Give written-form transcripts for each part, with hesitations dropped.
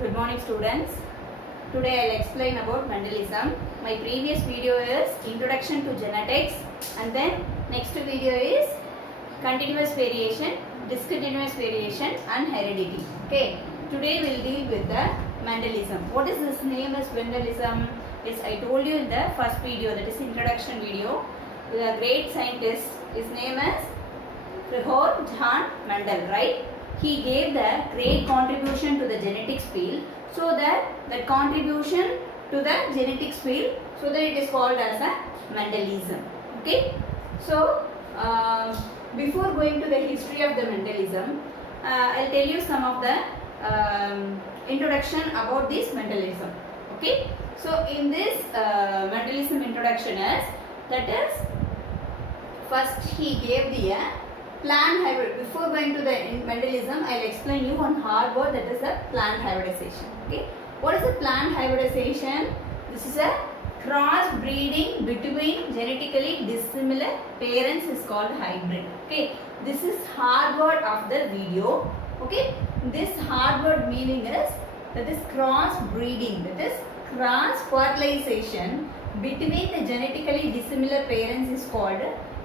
Good morning students. Today I will explain about Mendelism. My previous video is Introduction to Genetics and then next video is Continuous Variation, Discontinuous Variation and Heredity. Okay. Today we will deal with the Mendelism. What is this name as Mendelism? Yes, I told you in the first video, that is introduction video. The great scientist, his name is Georg Johann Mendel, right? He gave the great contribution to the genetics field, so that contribution to the genetics field, so that it is called as a Mendelism. Okay. So before going to the history of the Mendelism, I'll tell you some of the introduction about this Mendelism. Okay. So in this Mendelism introduction first he gave the plant hybrid. Before going to the Mendelism, I will explain you one hard word, that is the plant hybridization. Okay. What is the plant hybridization? This is a cross breeding between genetically dissimilar parents is called hybrid. Okay. This is hard word of the video. Okay. This hard word meaning is that is cross breeding, that is cross fertilization between the genetically dissimilar parents is called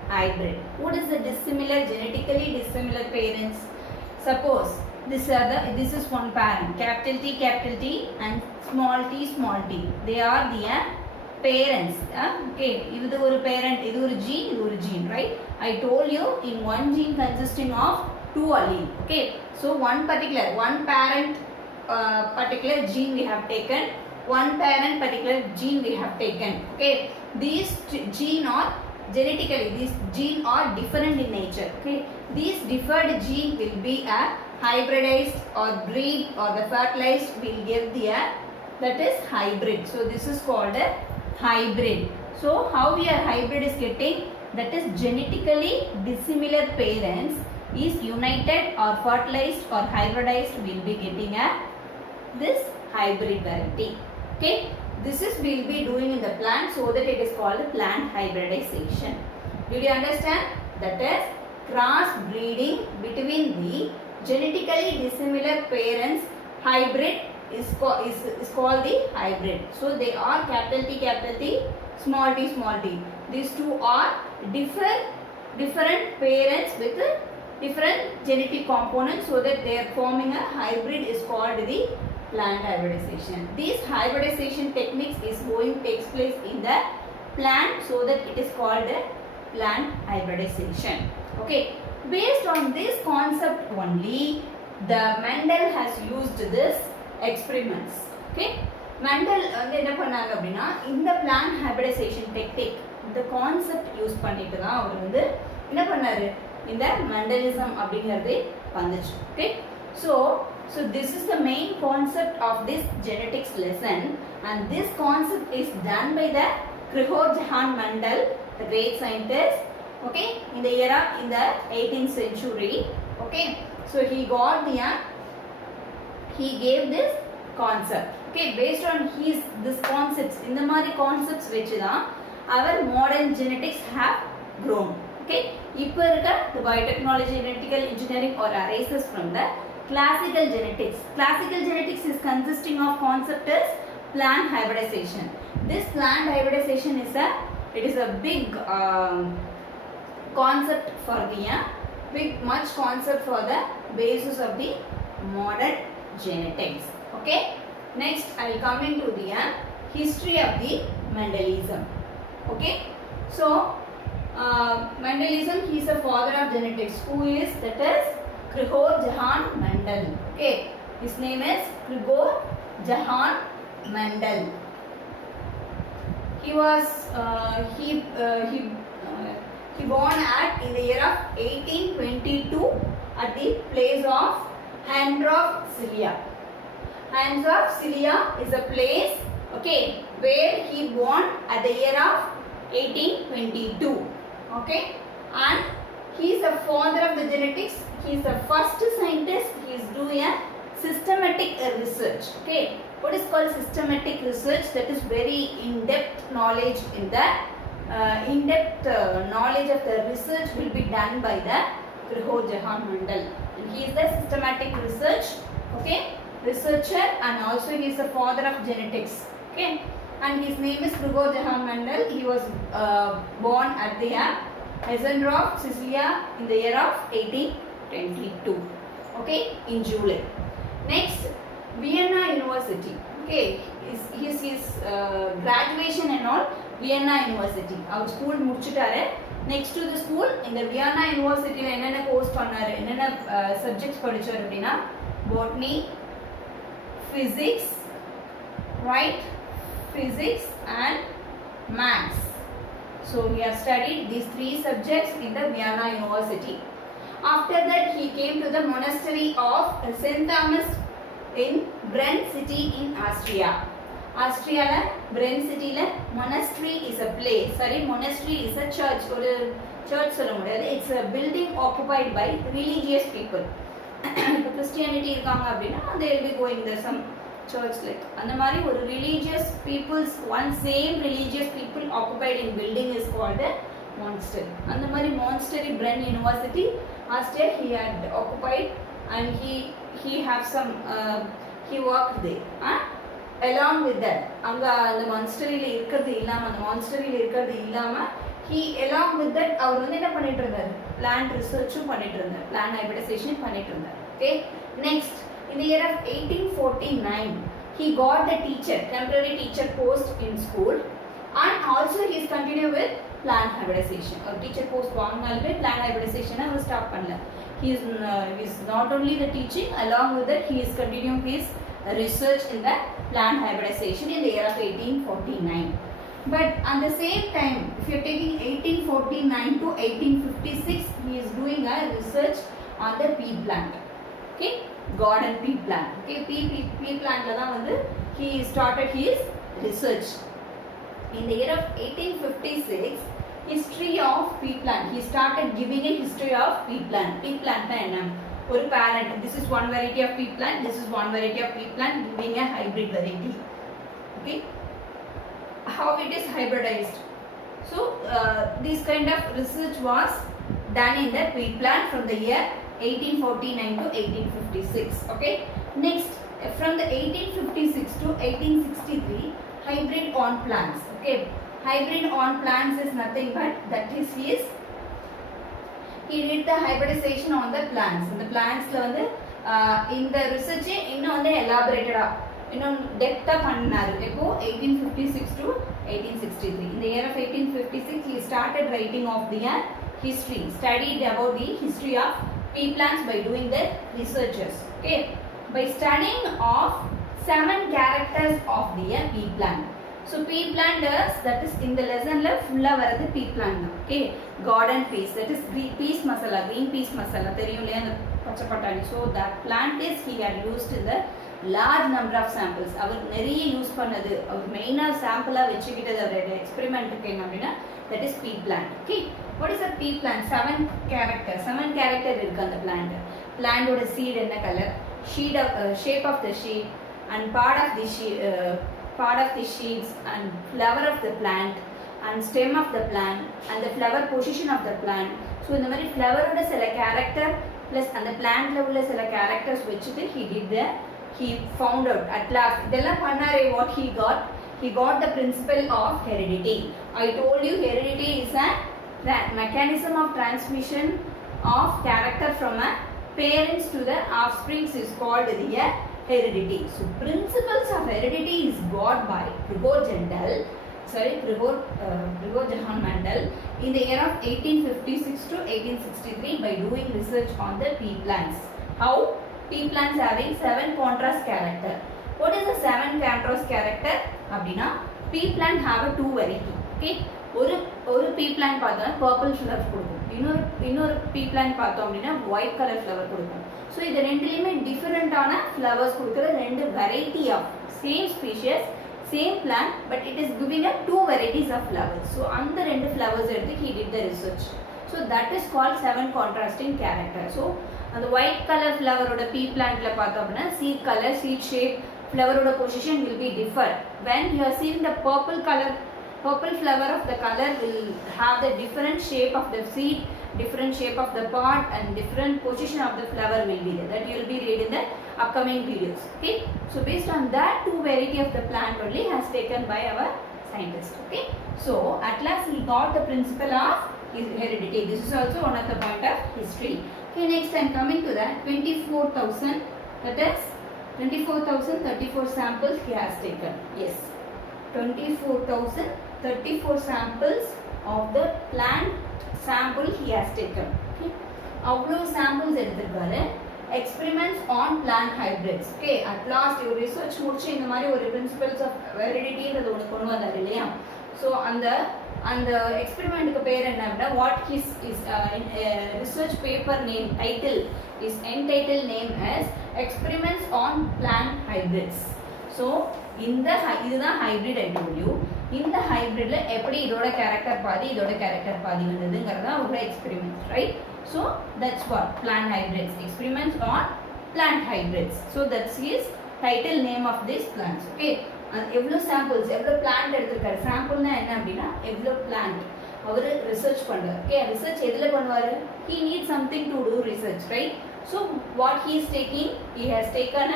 hybrid. What is the genetically dissimilar parents? Suppose this is one parent, capital T and small t. They are the parents. Okay, this is a parent, this is a gene, right? I told you in one gene consisting of two alleles. Okay, so one parent particular gene we have taken, one parent particular gene we have taken. Okay, these gene are genetically, these gene are different in nature. Okay, these differed gene will be a hybridized or breed or the fertilized will give the that is hybrid. So this is called a hybrid. So how we are hybrid is getting, that is genetically dissimilar parents is united or fertilized or hybridized will be getting a this hybrid variety. Okay. This is we will be doing in the plant, so that it is called plant hybridization. Did you understand? That is cross breeding between the genetically dissimilar parents. Hybrid is called the hybrid. So they are capital T, small t. These two are different parents with different genetic components, so that they are forming a hybrid is called the plant hybridization. This hybridization techniques takes place in the plant, so that it is called the plant hybridization. Okay. Based on this concept only, the Mendel has used this experiments. Okay. Mendel என்ன பண்ணாங்க அப்படினா இந்த plant hybridization technique இந்த concept use பண்ணிட்டு தான் அவர் வந்து என்ன பண்ணாரு, இந்த Mendelism அப்படிங்கிறது வந்துச்சு. Okay. So this is the main concept of this genetics lesson, and this concept is done by the Georg Johann Mendel, the great scientist. Okay, in the era in the 18th century. Okay, so he gave this concept. Okay, based on this concepts, in the mari concepts which our modern genetics have grown. Okay, இப்போ இருக்க the biotechnology, genetical engineering or arises from the classical genetics. Classical genetics is consisting of concept is plant hybridization. This plant hybridization is a big concept for the much concept for the basis of the modern genetics. Okay. Next I will come into the history of the Mendelism. Okay. So Mendelism, he is the father of genetics. Who is that? Is Georg Johann Mendel. Okay, his name is Georg Johann Mendel. He was he born in the year of 1822 at the place of Handorf-Silia. Handorf-Silia is a place, okay, where he born at the year of 1822. Okay, and he is the father of the genetics. He is the first scientist. He is doing a systematic research. Okay, what is called systematic research? That is very in-depth knowledge in the knowledge of the research will be done by the Georg Johann Mendel, and he is the systematic research. Okay, researcher, and also he is the father of genetics. Okay, and his name is Grigor Johann Mendel. He was born at the Eisendorf, Sicilia in the year of 1822. Okay, in July. Next, Vienna University. Okay, his graduation and all Vienna University. Our school முடிச்சிட்டாரு. Next to the school in the Vienna University ல என்னென்ன course பண்ணாரு, என்னென்ன subjects படிச்சாரு அப்படின்னா botany, physics, right, physics and maths. So he has studied these three subjects in the Vienna University. After that he came to the monastery of St. Thomas in Bren city in Austria. Austria la Bren city la monastery is a place. Sorry, monastery is a church. Or church சொல்ல முடியாது. It's a building occupied by religious people. இப்போ Christianity இருக்காங்க அப்படின்னா they will be going there some church like அந்த மாதிரி ஒரு religious peoples, one same religious people occupied in building is called a monastery. அந்த மாதிரி monastery Bren University Austria he had occupied, and he have some he worked there. Along with that, அங்க அந்த monasteryல இருக்கிறது இல்லாம, அந்த monasteryல இருக்கிறது இல்லாம he along with that அவர் வந்து என்ன பண்ணிட்டு இருந்தார், plant researchும் பண்ணிட்டு இருந்தார், plant hybridization பண்ணிட்டு இருந்தார். Okay, next in the year of 1849 he got the temporary teacher post in school, and also he is continue with plant hybridization. Or teacher post வாங்கினாலுமே plant hybridization அவர் ஸ்டாப் பண்ணல. He is not only the teaching, along with that he is continuing his research in the plant hybridization in the year of 1849. But at the same time, if you are taking 1849 to 1856, he is doing a research on the pea plant. Okay, garden pea plant. Okay, pea plant la dhaan vandu he started his research. In the year of 1856, history of pea plant. He started giving a history of pea plant. Pea plant na enna? One parent. This is one variety of pea plant. This is one variety of pea plant giving a hybrid variety. Okay, how it is hybridized. So this kind of research was done in the pea plant from the year 1849 to 1856. Okay, next from the 1856 to 1863, hybrid on plants. Okay, hybrid on plants is nothing but that is he did the hybridization on the plants. The plants la vandu in the research இன்னும் வந்து elaborated இன்னும் depth பண்ணாரு. எப்போ 1856 to 1863. In the year of 1856 he started writing of the history, studied about the history of pea plants by doing the researches. Okay, by studying of 7 characters of the pea plant. So pea plant is, that is in the lesson la full ah varadu pea plant. Okay, garden peas, that is green peas masala, green peas masala theriyum இல்லையா அந்த பச்சை பட்டாணி. So that plant is he had used in the large number of samples. அவர் நிறைய use பண்ணது, அவர் மெயினா சாம்பிளா வெச்சிக்கிட்டது அவரோட எக்ஸ்பெரிமென்ட்க்கு என்ன அப்படினா that is pea plant. Okay, what is a pea plant? 7 character இருக்கு அந்த plant ஓட seed என்ன colour, shape of the seed and part of the seeds and flower of the plant and stem of the plant and the flower position of the plant. So இந்த மாதிரி flower ஓட சில character plus அந்த plantல உள்ள சில characters வெச்சிட்டு he found out at last இதெல்லாம் பண்ணாரே what he got the principle of heredity. I told you heredity is a mechanism of transmission of character from a parents to the offspring is called the heredity. So principles of heredity is got by Grigor Johann Mendel in the year of 1856 to 1863 by doing research on the pea plants. How? Pea plants having 7 contrast character. What is the 7 contrast character? அப்படினா pea plant have a 2 variety. Okay, ஒரு pea plant பார்த்தா purple flower கொடுக்கும், இன்னொரு pea plant பார்த்தோம் அப்படினா white color flower கொடுக்கும். So இது ரெண்டுலயுமே டிஃபரண்டான flowers கொடுக்கிற ரெண்டு variety of same species same plant but it is giving a 2 varieties of flowers. So அந்த ரெண்டு flowers எடுத்து he did the research. So that is called 7 contrasting character. So அந்த white color flower ஓட pea plantல பார்த்தோம் அப்படினா seed color, seed shape, flower ஓட position will be different. When you are seeing the purple flower of the color will have the different shape of the seed, different shape of the pod and different position of the flower will be there. That you will be read in the upcoming videos. Okay, so based on that, 2 variety of the plant only has taken by our scientist. Okay, so at last he got the principle of heredity. This is also one of the point of history. Okay, next I am coming to that 24,000, that is 24,034 samples he has taken. Yes, 24,034 samples of the plant sample he has taken. Okay, avlo samples எடுத்துட்டாரு. Experiments on plant hybrids. Okay, at last your research முடிச்சு இந்த மாதிரி ஒரு principles of heredity ன்றது ஒன்னு கொண்டு வந்தாரு இல்லையா? So அந்த எக்ஸ்பெரிமெண்ட்டுக்கு பேர் என்ன அப்படின்னா what his research paper name title is entitled name as experiments on plant hybrids. So இதுதான் hybrid I told you. இந்த ஹைபிரிட்ல எப்படி இதோட கேரக்டர் பாதி இதோட கேரக்டர் பாதி வந்ததுங்கிறதா ஒரு experiment, right? So that's what plant hybrids, experiments on plant hybrids. So that's his title name of these plants. Okay, எவ்வளோ samples எவ்வளோ பிளான்ட் எடுத்திருக்காரு. சாம்பிள்னா என்ன அப்படின்னா எவ்வளோ பிளான்ட் அவர் ரிசர்ச் பண்ணுறாரு. ஓகே, ரிசர்ச் எதில் பண்ணுவார்? he needs something to do research, right? So what he is taking, he has taken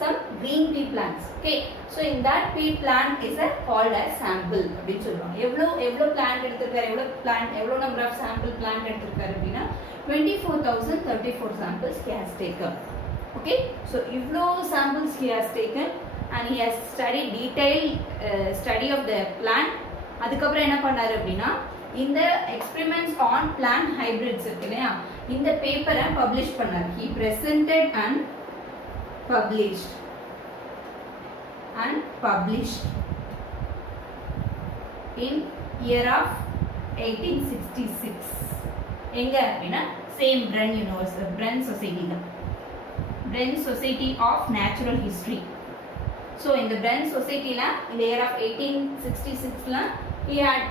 some green pea plants. Okay, so in that pea plant is called as sample அப்படின்னு சொல்லுவாங்க. எவ்வளோ plant எடுத்திருக்காரு, எவ்வளோ number of sample plant எடுத்திருக்காரு அப்படின்னா 24,034 samples he has taken. Okay, so இவ்வளோ samples he has taken and he has studied detailed study of the plant. அதுக்கப்புறம் என்ன பண்ணாரு அப்படின்னா இந்த experiments on plant hybrids இருக்கு இல்லையா, இந்த பேப்பரை பப்ளிஷ் பண்ணாரு. he presented and published in year of 1866. எங்க அப்படின்னா same Bren University, Bren Society தான், Bren Society of Natural History. So in the Bren Society la in the year of 1866 la he had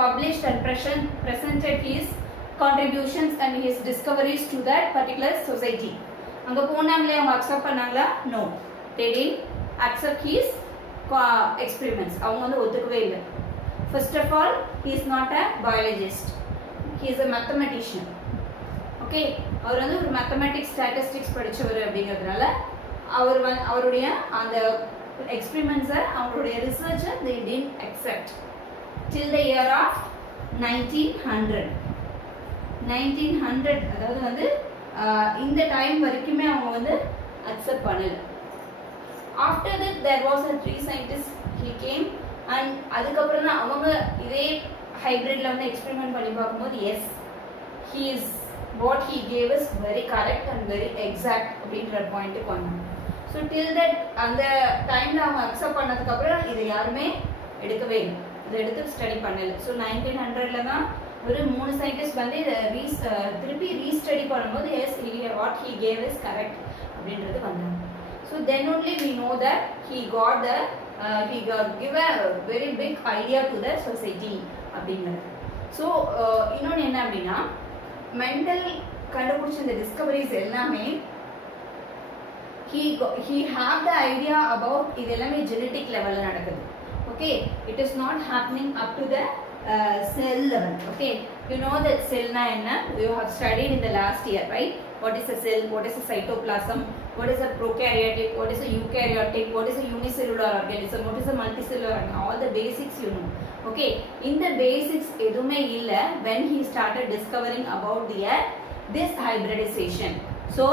published and presented his contributions and his discoveries to that particular society. அங்க போனாங்களே அவங்க accept பண்ணாங்களா? No, they didn't accept his experiments. அவங்க வந்து ஒத்துக்கவே இல்லை. First of all, he is not a biologist, he is a mathematician. Okay, அவர் வந்து ஒரு mathematics statistics படிச்சவர் அப்படிங்கிறதுனால அவருடைய அந்த experiments அவருடைய research they didn't accept till the year of 1900. அதாவது வந்து இந்த டைம் வரைக்குமே அவங்க வந்து அக்செப்ட் பண்ணல. After that there was a 3 scientists he came and அதுக்கப்புறம் தான் அவங்க இதே ஹைபிரிட்ல வந்து எக்ஸ்பெரிமெண்ட் பண்ணி பார்க்கும்போது yes, he is what he gave us very correct and very exact அப்படின்ற பாயிண்ட்டுக்கு வந்தாங்க. ஸோ till that அந்த டைமில் அவங்க அக்செப்ட் பண்ணதுக்கப்புறம் இதை யாருமே எடுக்கவே இல்லை, இதை எடுத்து ஸ்டடி பண்ணலை. ஸோ 1900 தான் ஒரு 3 சயின்டிஸ்ட் வந்து இதை திருப்பி ரீஸ்டடி பண்ணும்போது yes what he gave is correct அப்படின்றது வந்தாங்க. So then only we know that he give a very big idea to the society அப்படிங்கிறது. ஸோ இன்னொன்று என்ன அப்படின்னா மெண்டல் கண்டுபிடிச்ச இந்த டிஸ்கவரிஸ் எல்லாமே he have the idea about இது எல்லாமே genetic level நடக்குது. Okay, it is not happening up to the cell level. Okay, you know that cell na enna, you have studied in the last year, right? What is a cell, what is a cytoplasm, what is a prokaryotic, what is a eukaryotic, what is a unicellular organism, what is a multicellular organism, all the basics you know. Okay, in the basics edume illa when he started discovering about this hybridization. So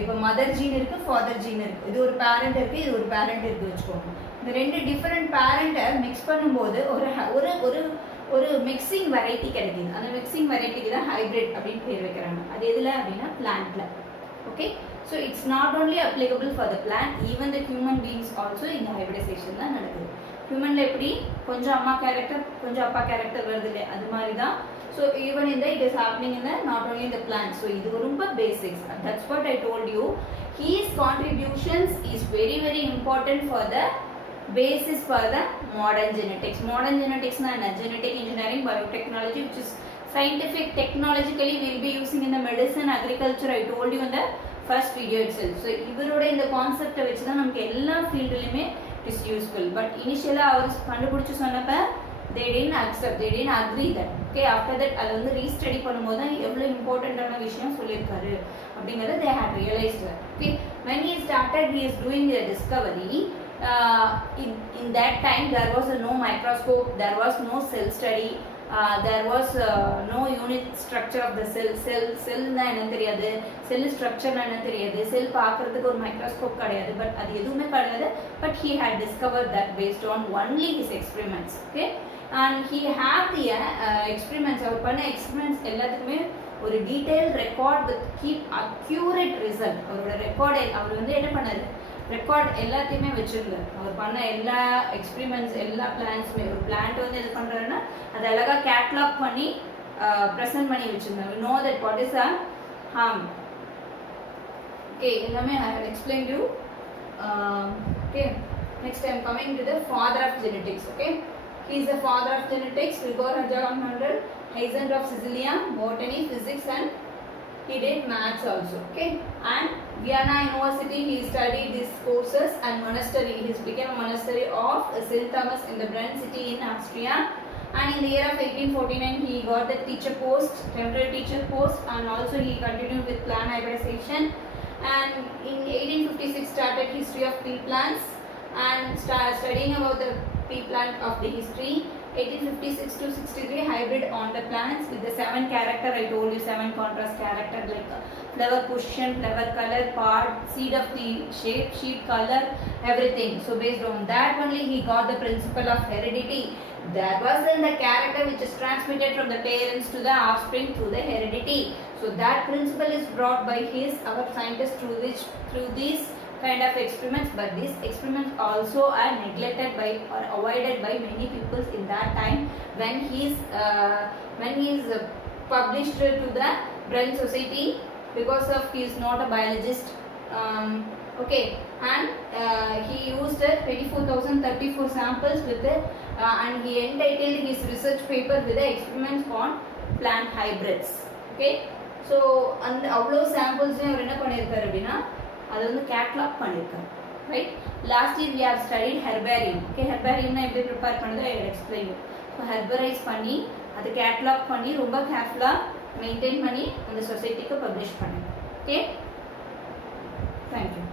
இப்போ mother gene இருக்கு, father gene இருக்கு, இது ஒரு parent இருக்கு, இது ஒரு parent இருக்கு வச்சுக்கோங்க. இந்த ரெண்டு டிஃபரெண்ட் பேரண்ட்டை மிக்ஸ் பண்ணும்போது ஒரு ஒரு ஒரு மிக்சிங் வெரைட்டி கிடைக்குது. அந்த மிக்சிங் வெரைட்டிக்கு தான் ஹைபிரிட் அப்படின்னு பேர் வைக்கிறாங்க. அது எதில் அப்படின்னா பிளான்ட்ல. Okay, so it's not only applicable for the plant, even the human beings also இந்த ஹைபிரிடைசேஷன் தான் நடக்குது. ஹியூமன்ல எப்படி கொஞ்சம் அம்மா கேரக்டர் கொஞ்சம் அப்பா கேரக்டர் வருது இல்லையா, அது மாதிரி தான். So even in the it is happening in the not only in the plant. So இது ரொம்ப basics. That's what I told you. His contributions is very very important for the basis for the modern genetics. Modern genetics na genetic engineering, biotechnology, which is scientific technologically will be using in the medicine, agriculture. I told you in the first video itself. So இவரோட இந்த கான்செப்டை வச்சு தான் நமக்கு எல்லா ஃபீல்ட்லையுமே it is useful. But இனிஷியலாக அவர் கண்டுபிடிச்சி சொன்னப்போ they didn't accept, they didn't agree that. Okay, after that அதை வந்து ரீஸ்டடி பண்ணும்போது தான் எவ்வளோ இம்பார்ட்டண்ட்டான விஷயம் சொல்லியிருக்காரு அப்படிங்கிறத they had realized that. Okay, when he started, he is doing the discovery. In that time there was no microscope, there was no cell study, there was no unit structure of the cell na enna theriyadhu, cell structure na enna theriyadhu, cell paakradhukku or microscope kadiyadhu, but adu edume kadiyadhu, but he had discovered that based on only his experiments. Okay, and he have the experiments, அவர் பண்ண experiments எல்லாத்துக்குமே ஒரு detail record with keep accurate result. அவரோட ரெக்கார்டை அவர் வந்து என்ன பண்ணாரு, record எல்லாத்தையுமே வச்சுருந்தார். அவர் பண்ண எல்லா எக்ஸ்பிரிமெண்ட்ஸ், எல்லா பிளான்ஸுமே, ஒரு பிளான்ட் வந்து இது பண்ணுறாருன்னா அதை அழகாக கேட்லாக் பண்ணி ப்ரெசென்ட் பண்ணி வச்சுருந்தார். No that what is a harm. Okay, எல்லாமே I have explain you. Okay, next I am coming to the father of genetics. Okay, he is the father of genetics. Grigor Hajalhamandal, Heisen of Sicilia, botany, physics, and he did maths also. Okay, and Vienna University he studied these courses, and monastery, he became a monastery of St. Thomas in the Brunn city in Austria. And in the year of 1849 he got the teacher post, temporary teacher post, and also he continued with plant hybridization. And in 1856 started history of pea plants and studying about the pea plant of the history. 1856 to 63 hybrid on the plants with the 7 character, I told you 7 contrast character like flower position, flower color, part, seed of the shape, sheet color, everything. So based on that only he got the principle of heredity. There was then the character which is transmitted from the parents to the offspring through the heredity. So that principle is brought by our scientists through these kind of experiments, but these experiments also are neglected by or avoided by many people in that time when he is published to the Brunn Society, because of he is not a biologist. Okay, and he used 24,034 samples with the and he entitled his research paper with the experiments on plant hybrids. Okay, so and அவ்வளோ சாம்பிள்ஸையும் அவர் என்ன பண்ணியிருக்காரு அப்படின்னா அதை வந்து catalogue பண்ணியிருக்காரு. Right, last year we have studied herbarium. Okay, ஹெர்பேரியம்னா எப்படி prepare பண்ணுறது I explain you. So herbarise பண்ணி அதை கேட்லாக் பண்ணி ரொம்ப கேர்ஃபுல்லாக மெயின்டைன் பண்ணி அந்த சொசைட்டிக்கு பப்ளிஷ் பண்ணுங்க. Okay, thank you.